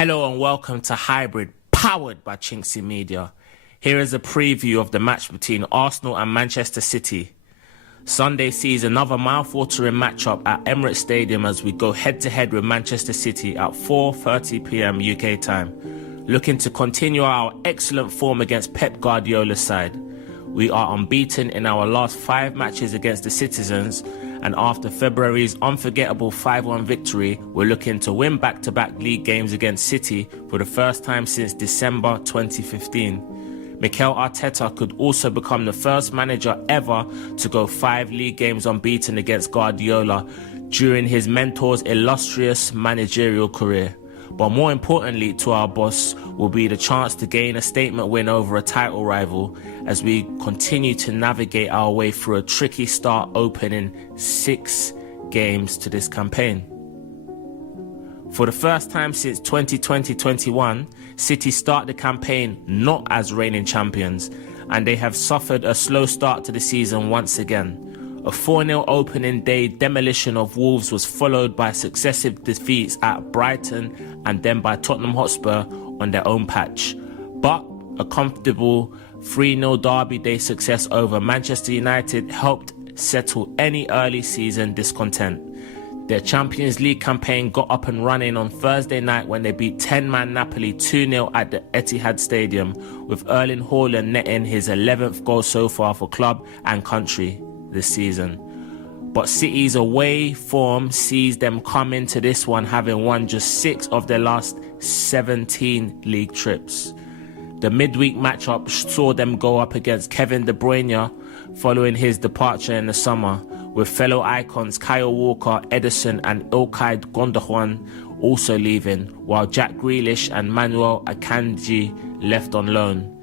Hello and welcome to Hybrid, powered by chinkseyMEDIA. Here is a preview of the match between Arsenal and Manchester City. Sunday sees another mouth-watering matchup at Emirates Stadium as we go head-to-head with Manchester City at 4:30 p.m. UK time, looking to continue our excellent form against Pep Guardiola's side. We are unbeaten in our last 5 matches against the Citizens, and after February's unforgettable 5-1 victory, we're looking to win back-to-back league games against City for the first time since December 2015. Mikel Arteta could also become the first manager ever to go 5 league games unbeaten against Guardiola during his mentor's illustrious managerial career. But more importantly to our boss will be the chance to gain a statement win over a title rival as we continue to navigate our way through a tricky start opening 6 games to this campaign. For the first time since 2020-21, City start the campaign not as reigning champions, and they have suffered a slow start to the season once again. A 4-0 opening day demolition of Wolves was followed by successive defeats at Brighton and then by Tottenham Hotspur on their own patch. But a comfortable 3-0 Derby Day success over Manchester United helped settle any early season discontent. Their Champions League campaign got up and running on Thursday night when they beat 10-man Napoli 2-0 at the Etihad Stadium, with Erling Haaland netting his 11th goal so far for club and country this season. But City's away form sees them come into this one having won just 6 of their last 17 league trips. The midweek matchup saw them go up against Kevin De Bruyne following his departure in the summer, with fellow icons Kyle Walker, Ederson and Ilkay Gundogan also leaving, while Jack Grealish and Manuel Akanji left on loan.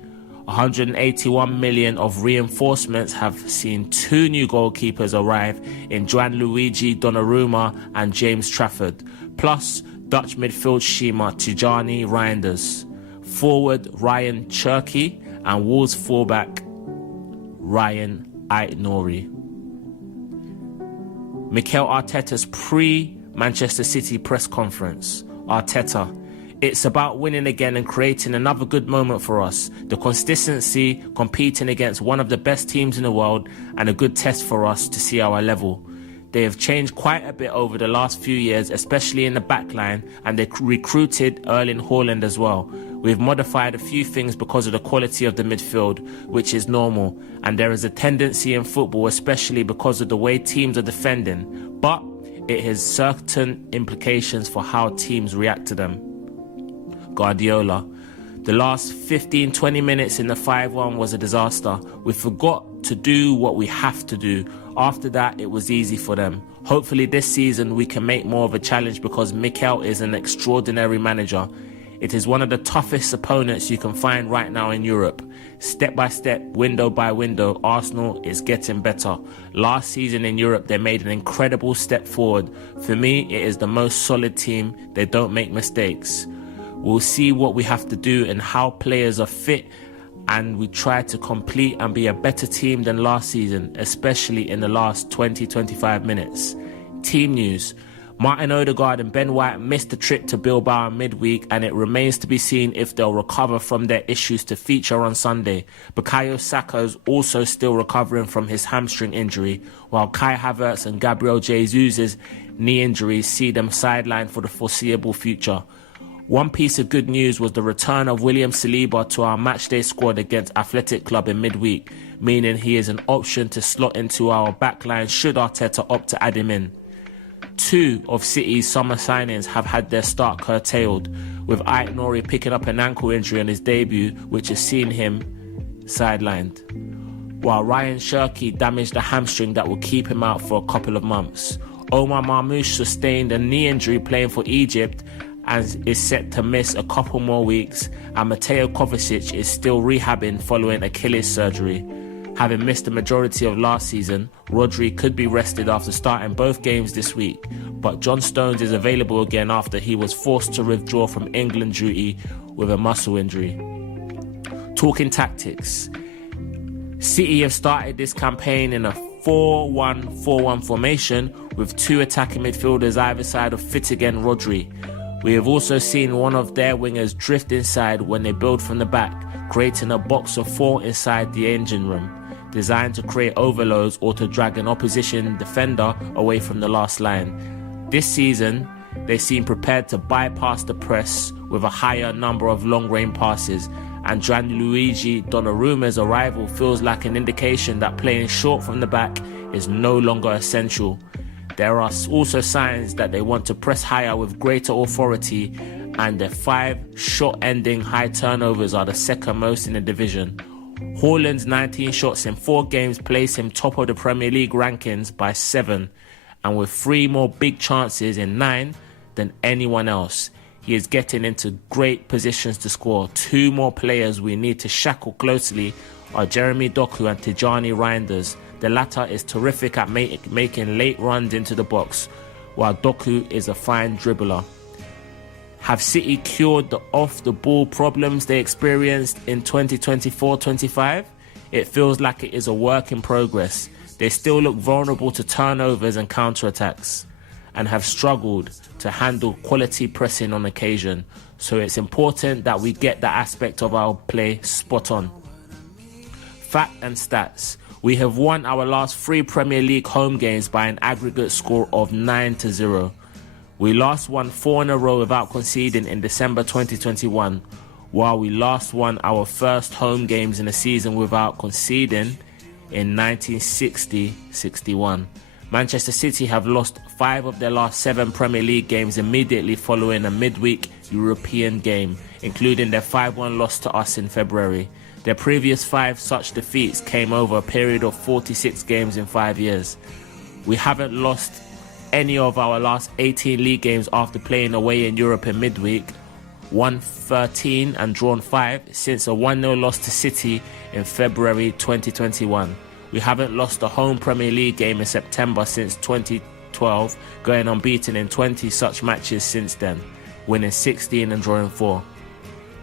181 million of reinforcements have seen 2 new goalkeepers arrive in Gianluigi Donnarumma and James Trafford, plus Dutch midfield Shima Tijani Reinders, forward Ryan Cherki and Wolves fullback Ryan Aït-Nouri. Mikel Arteta's pre-Manchester City press conference. Arteta: "It's about winning again and creating another good moment for us. The consistency, competing against one of the best teams in the world, and a good test for us to see our level. They have changed quite a bit over the last few years, especially in the back line, and they recruited Erling Haaland as well. We've modified a few things because of the quality of the midfield, which is normal, and there is a tendency in football, especially because of the way teams are defending, but it has certain implications for how teams react to them." Guardiola: "The last 15-20 minutes in the 5-1 was a disaster. We forgot to do what we have to do. After that, it was easy for them. Hopefully this season we can make more of a challenge because Mikel is an extraordinary manager. It is one of the toughest opponents you can find right now in Europe. Step by step, window by window, Arsenal is getting better. Last season in Europe, they made an incredible step forward. For me, it is the most solid team. They don't make mistakes. We'll see what we have to do and how players are fit, and we try to complete and be a better team than last season, especially in the last 20-25 minutes. Team news: Martin Odegaard and Ben White missed the trip to Bilbao midweek, and it remains to be seen if they'll recover from their issues to feature on Sunday. Bukayo Saka is also still recovering from his hamstring injury, while Kai Havertz and Gabriel Jesus' knee injuries see them sidelined for the foreseeable future. One piece of good news was the return of William Saliba to our matchday squad against Athletic Club in midweek, meaning he is an option to slot into our backline should Arteta opt to add him in. 2 of City's summer signings have had their start curtailed, with Aït-Nouri picking up an ankle injury on his debut, which has seen him sidelined, while Ryan Cherki damaged a hamstring that will keep him out for a couple of months. Omar Marmoush sustained a knee injury playing for Egypt and is set to miss a couple more weeks, and Mateo Kovacic is still rehabbing following Achilles surgery. Having missed the majority of last season, Rodri could be rested after starting both games this week, but John Stones is available again after he was forced to withdraw from England duty with a muscle injury. Talking tactics: City have started this campaign in a 4-1-4-1 formation with 2 attacking midfielders either side of fit again Rodri. We have also seen one of their wingers drift inside when they build from the back, creating a box of 4 inside the engine room, designed to create overloads or to drag an opposition defender away from the last line. This season, they seem prepared to bypass the press with a higher number of long-range passes, and Gianluigi Donnarumma's arrival feels like an indication that playing short from the back is no longer essential. There are also signs that they want to press higher with greater authority, and their 5 shot-ending high turnovers are the second most in the division. Haaland's 19 shots in 4 games place him top of the Premier League rankings by 7, and with 3 more big chances in 9 than anyone else. He is getting into great positions to score. 2 more players we need to shackle closely are Jeremy Doku and Tijani Reinders. The latter is terrific at making late runs into the box, while Doku is a fine dribbler. Have City cured the off-the-ball problems they experienced in 2024-25? It feels like it is a work in progress. They still look vulnerable to turnovers and counter-attacks, and have struggled to handle quality pressing on occasion, so it's important that we get that aspect of our play spot on. Fact and stats. We have won our last 3 Premier League home games by an aggregate score of 9-0. We last won 4 in a row without conceding in December 2021, while we last won our first home games in a season without conceding in 1960-61. Manchester City have lost 5 of their last 7 Premier League games immediately following a midweek European game, including their 5-1 loss to us in February. Their previous 5 such defeats came over a period of 46 games in 5 years. We haven't lost any of our last 18 league games after playing away in Europe in midweek, won 13 and drawn 5 since a 1-0 loss to City in February 2021. We haven't lost a home Premier League game in September since 2012, going unbeaten in 20 such matches since then, winning 16 and drawing 4.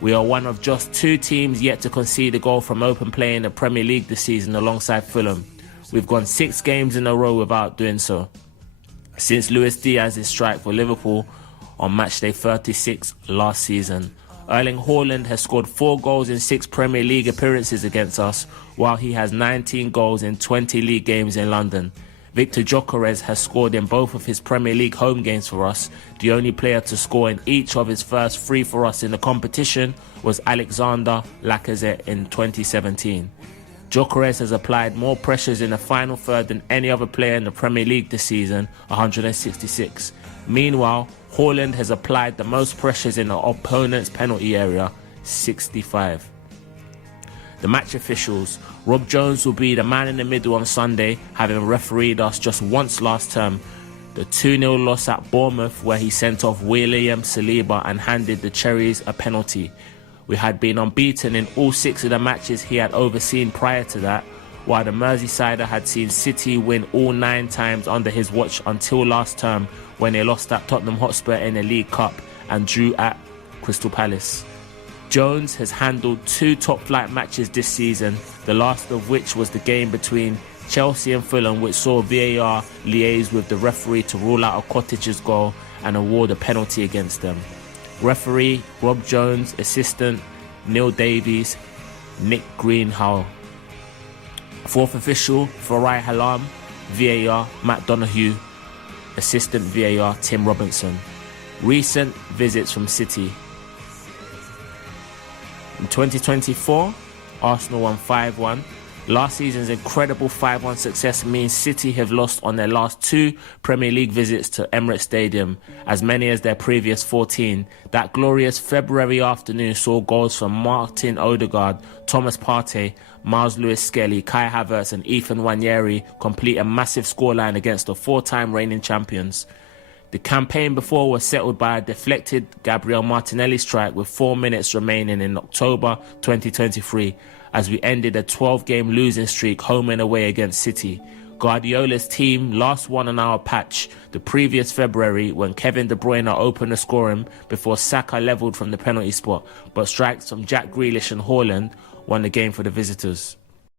We are one of just 2 teams yet to concede a goal from open play in the Premier League this season alongside Fulham. We've gone 6 games in a row without doing so, since Luis Diaz's strike for Liverpool on matchday 36 last season. Erling Haaland has scored 4 goals in 6 Premier League appearances against us, while he has 19 goals in 20 league games in London. Victor Gyökeres has scored in both of his Premier League home games for us. The only player to score in each of his first 3 for us in the competition was Alexander Lacazette in 2017. Gyökeres has applied more pressures in the final third than any other player in the Premier League this season, 166. Meanwhile, Haaland has applied the most pressures in the opponent's penalty area, 65. The match officials. Rob Jones will be the man in the middle on Sunday, having refereed us just once last term. The 2-0 loss at Bournemouth, where he sent off William Saliba and handed the Cherries a penalty. We had been unbeaten in all 6 of the matches he had overseen prior to that, while the Merseysider had seen City win all 9 times under his watch until last term, when they lost at Tottenham Hotspur in the League Cup and drew at Crystal Palace. Jones has handled 2 top-flight matches this season, the last of which was the game between Chelsea and Fulham, which saw VAR liaise with the referee to rule out a Cottage's goal and award a penalty against them. Referee Rob Jones, assistant Neil Davies, Nick Greenhow. 4th official Farai Halam, VAR Matt Donoghue, assistant VAR Tim Robinson. Recent visits from City. In 2024, Arsenal won 5-1. Last season's incredible 5-1 success means City have lost on their last 2 Premier League visits to Emirates Stadium, as many as their previous 14. That glorious February afternoon saw goals from Martin Odegaard, Thomas Partey, Miles Lewis-Skelly, Kai Havertz and Ethan Nwaneri complete a massive scoreline against the 4-time reigning champions. The campaign before was settled by a deflected Gabriel Martinelli strike with 4 minutes remaining in October 2023, as we ended a 12-game losing streak home and away against City. Guardiola's team last won on our patch the previous February when Kevin De Bruyne opened the scoring before Saka levelled from the penalty spot, but strikes from Jack Grealish and Haaland won the game for the visitors.